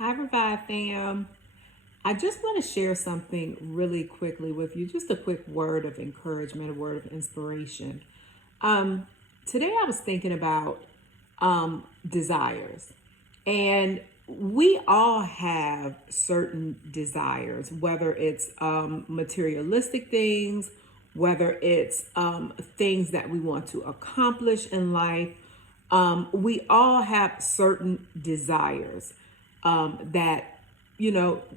Hi, Revive fam. I just want to share something really quickly with you. Just a quick word of encouragement, a word of inspiration. Um, Today I was thinking about desires, and we all have certain desires, whether it's materialistic things, whether it's things that we want to accomplish in life. We all have certain desires that,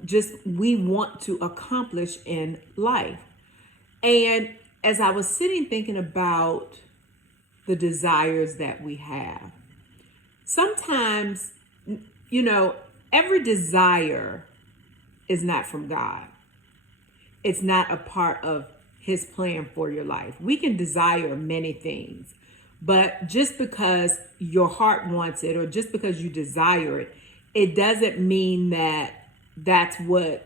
just we want to accomplish in life. And as I was sitting thinking about the desires that we have, sometimes, you know, every desire is not from God. It's not a part of his plan for your life. We can desire many things, but just because your heart wants it or just because you desire it, it doesn't mean that that's what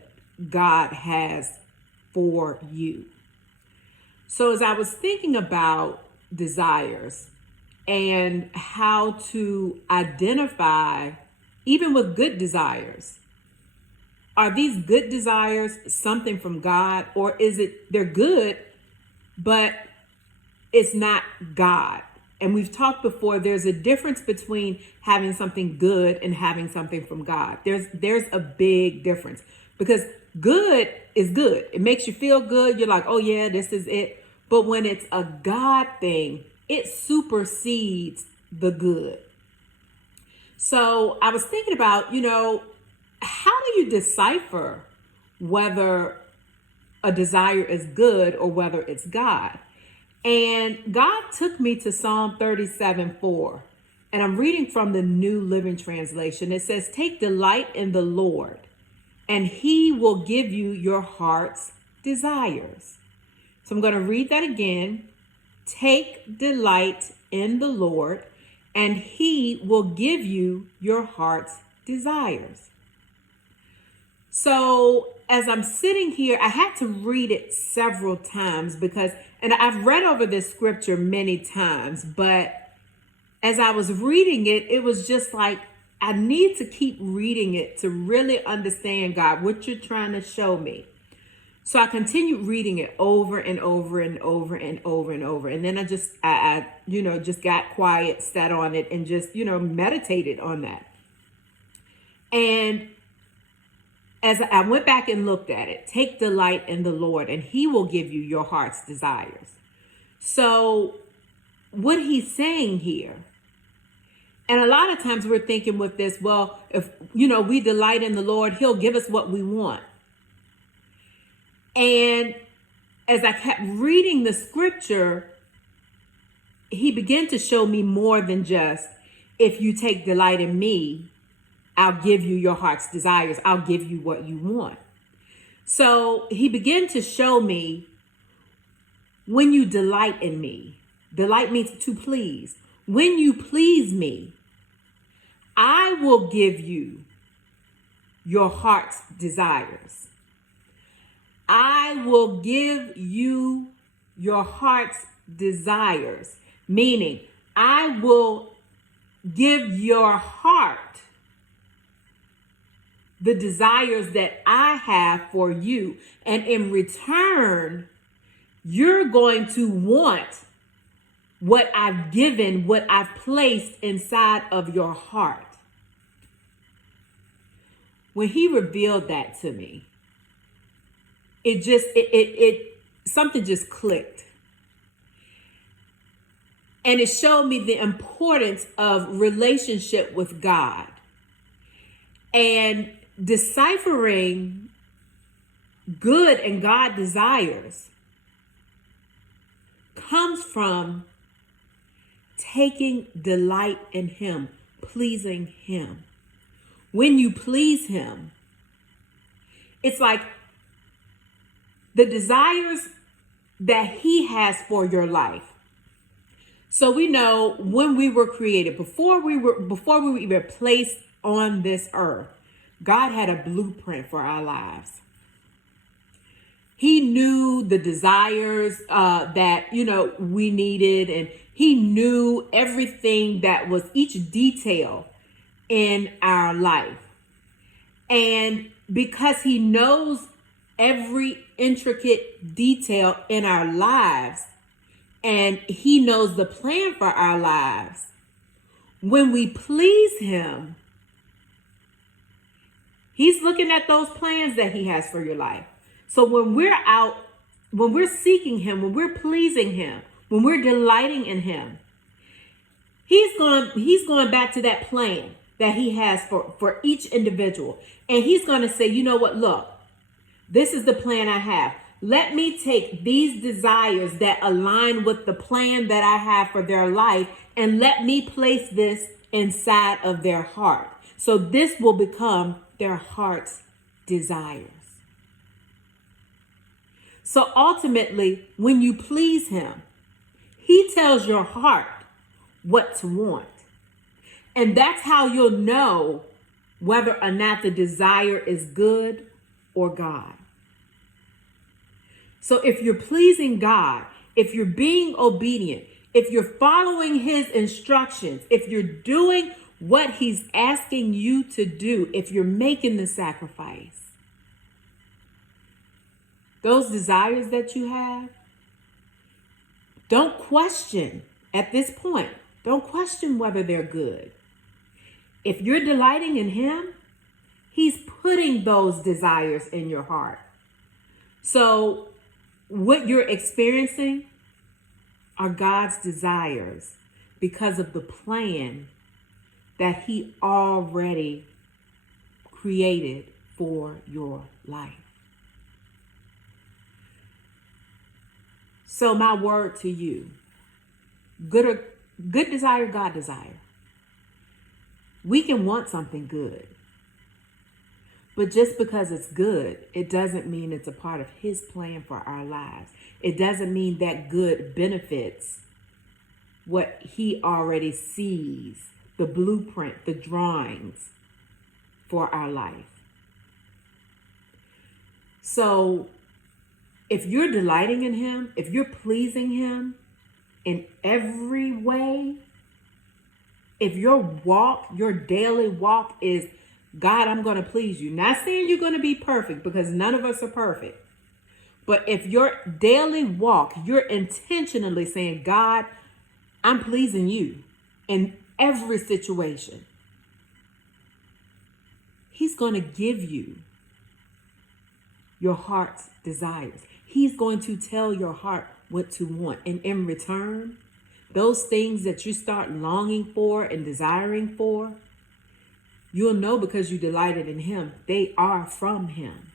God has for you. So as I was thinking about desires and how to identify, even with good desires, are these good desires something from God, or is it they're good, but it's not God? And we've talked before, there's a difference between having something good and having something from God. There's a big difference, because good is good. It makes you feel good. You're like, oh yeah, this is it. But when it's a God thing, it supersedes the good. So I was thinking about, how do you decipher whether a desire is good or whether it's God? And God took me to Psalm 37:4. And I'm reading from the New Living Translation. It says, "Take delight in the Lord, and he will give you your heart's desires." So I'm going to read that again. Take delight in the Lord, and he will give you your heart's desires. So as I'm sitting here, I had to read it several times and I've read over this scripture many times, but as I was reading it, it was just like, I need to keep reading it to really understand, God, what you're trying to show me. So I continued reading it over and over and over and over and over. And then I just got quiet, sat on it, and just, meditated on that. And as I went back and looked at it, take delight in the Lord, and he will give you your heart's desires. So what he's saying here, and a lot of times we're thinking with this, well, if, we delight in the Lord, he'll give us what we want. And as I kept reading the scripture, he began to show me more than just, if you take delight in me, I'll give you your heart's desires. I'll give you what you want. So he began to show me, when you delight in me, delight means to please. When you please me, I will give you your heart's desires. I will give you your heart's desires, meaning I will give your heart the desires that I have for you. And in return, you're going to want what I've given, what I've placed inside of your heart. When he revealed that to me, something just clicked. And it showed me the importance of relationship with God. And deciphering good and God desires comes from taking delight in him, pleasing him. When you please him, it's like the desires that he has for your life. So we know when we were created, before we were even placed on this earth, God had a blueprint for our lives. He knew the desires that, we needed, and he knew everything that was each detail in our life. And because he knows every intricate detail in our lives, and he knows the plan for our lives, when we please him, he's looking at those plans that he has for your life. So when we're out, when we're seeking him, when we're pleasing him, when we're delighting in him, he's going back to that plan that he has for each individual. And he's going to say, you know what, look, this is the plan I have. Let me take these desires that align with the plan that I have for their life, and let me place this inside of their heart. So this will become their heart's desires. So ultimately, when you please him, he tells your heart what to want. And that's how you'll know whether or not the desire is good or God. So if you're pleasing God, if you're being obedient, if you're following his instructions, if you're doing what he's asking you to do, if you're making the sacrifice, those desires that you have, don't question at this point. Don't question whether they're good. If you're delighting in him, he's putting those desires in your heart. So what you're experiencing are God's desires because of the plan that he already created for your life. So my word to you, good desire, God desire. We can want something good, but just because it's good, it doesn't mean it's a part of his plan for our lives. It doesn't mean that good benefits what he already sees, the blueprint, the drawings for our life. So if you're delighting in him, if you're pleasing him in every way, if your walk, your daily walk is, God, I'm going to please you. Not saying you're going to be perfect, because none of us are perfect. But if your daily walk, you're intentionally saying, God, I'm pleasing you in every situation, he's going to give you your heart's desires. He's going to tell your heart what to want. And in return, those things that you start longing for and desiring for, you'll know because you delighted in him, they are from him.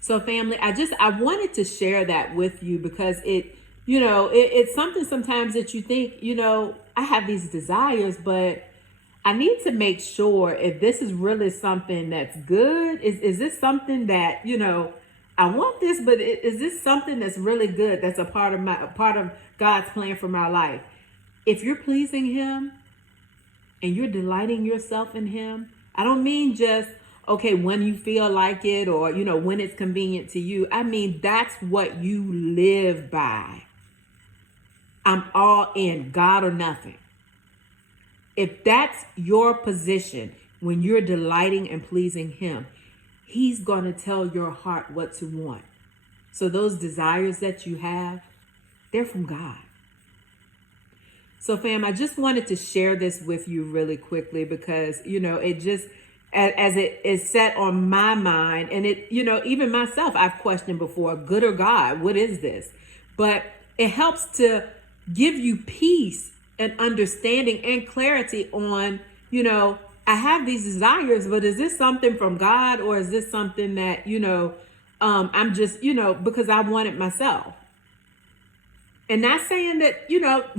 So family, I wanted to share that with you because it's something sometimes that you think, I have these desires, but I need to make sure if this is really something that's good. Is this something that, I want this, but is this something that's really good? That's a part of God's plan for my life. If you're pleasing him and you're delighting yourself in him, I don't mean just, okay, when you feel like it or, when it's convenient to you. I mean, that's what you live by. I'm all in, God or nothing. If that's your position when you're delighting and pleasing him, he's going to tell your heart what to want. So those desires that you have, they're from God. So fam, I just wanted to share this with you really quickly because, it just, as it is set on my mind, and it, even myself, I've questioned before, good or God, what is this? But it helps to give you peace and understanding and clarity on, I have these desires, but is this something from God, or is this something that, I'm just, because I want it myself? And not saying that,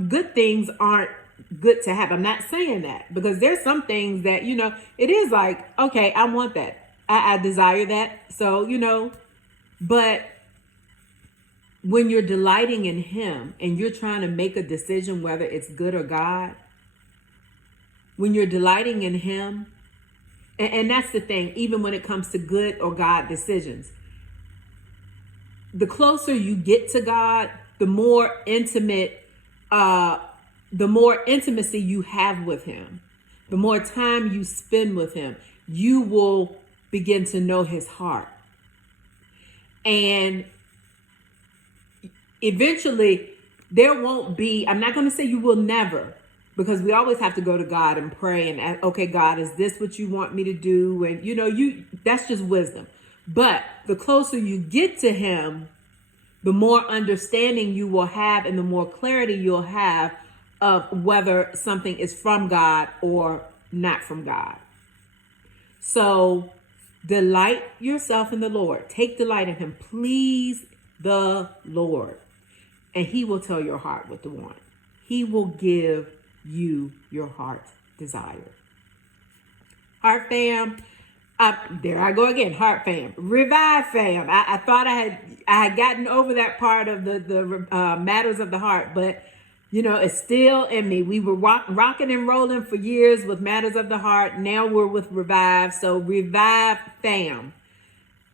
good things aren't good to have. I'm not saying that, because there's some things that, it is like, okay, I want that. I desire that. So, but when you're delighting in him and you're trying to make a decision whether it's good or God, when you're delighting in him, and that's the thing, even when it comes to good or God decisions, the closer you get to God, the more intimacy you have with him, the more time you spend with him. you will begin to know his heart. And eventually, there won't be, I'm not going to say you will never, because we always have to go to God and pray and ask, okay, God, is this what you want me to do? And that's just wisdom. But the closer you get to him, the more understanding you will have and the more clarity you'll have of whether something is from God or not from God. So delight yourself in the Lord. Take delight in him. Please the Lord. And he will tell your heart what to want. He will give you your heart's desire. Heart fam. There I go again. Heart fam. Revive fam. I thought I had gotten over that part of the matters of the heart, but it's still in me. We were rocking and rolling for years with matters of the heart. Now we're with Revive. So Revive fam.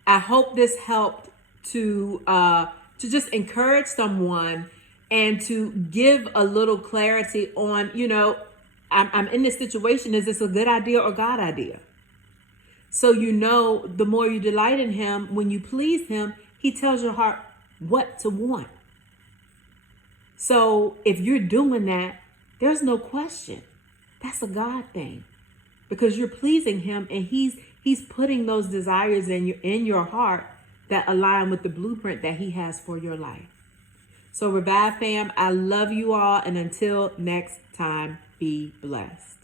I hope this helped to just encourage someone and to give a little clarity on, I'm in this situation. Is this a good idea or God idea? So the more you delight in him, when you please him, he tells your heart what to want. So if you're doing that, there's no question. That's a God thing, because you're pleasing him and he's putting those desires in your heart that align with the blueprint that he has for your life. So Revive fam, I love you all. And until next time, be blessed.